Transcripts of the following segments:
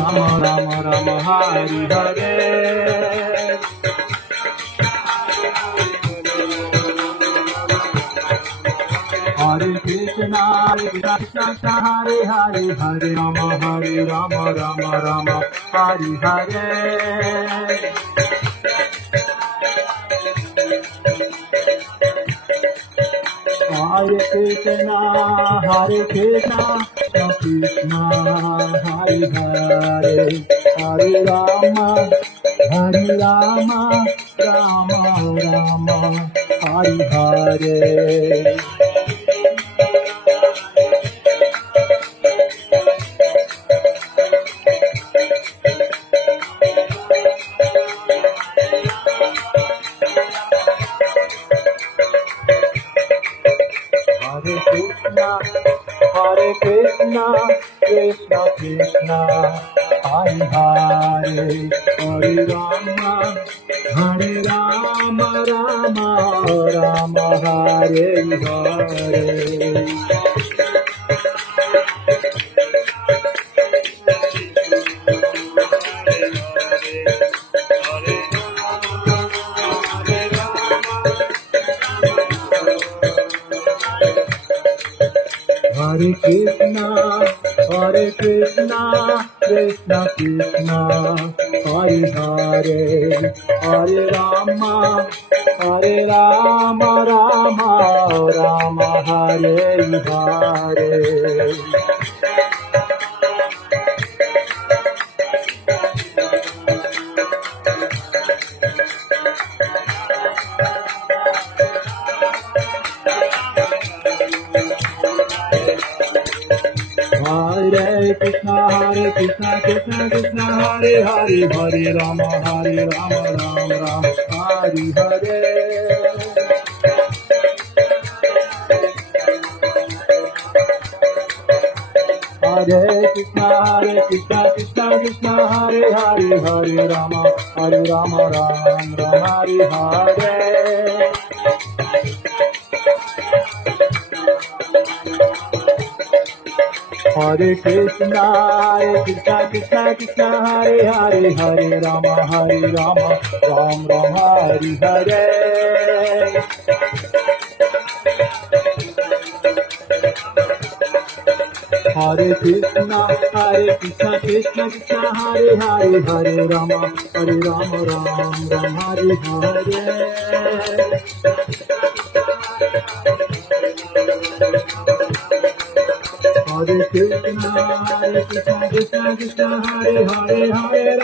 Rama Hari Hare. Hare Krishna Krishna Hare Hare Hare Rama Rama Rama Hari Hare. Hare Krishna Krishna Krishna Hare Hare Hare Rama Rama Rama Hari Hare. Hare Krishna Krishna Krishna Hare Hare Hare Rama Rama Rama Hare Hare. Hare Krishna Krishna Krishna Hare Hare Hare Rama Rama Hare Hare. Hare Krishna Krishna Krishna Hare Hare Hare Rama Rama Hari Hare. Hare Krishna Krishna Hare Hare Hare Rama Rama Hari Hare. Hare Krishna Krishna Hare Hare Hare Rama Rama Hari Hare. Hare Krishna Krishna Hare Hare Rama Rama Hari Hare. Hare Krishna Krishna Hare Hare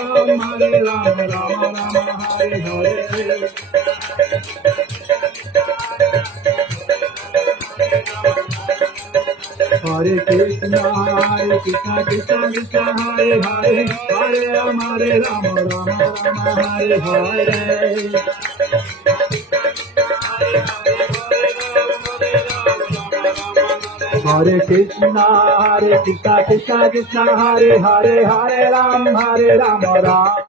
Rama Rama Hari Hare. Hare Krishna Krishna Hare Hare Rama Rama Hari Hare. Hare Krishna Krishna Hare Hare Rama Rama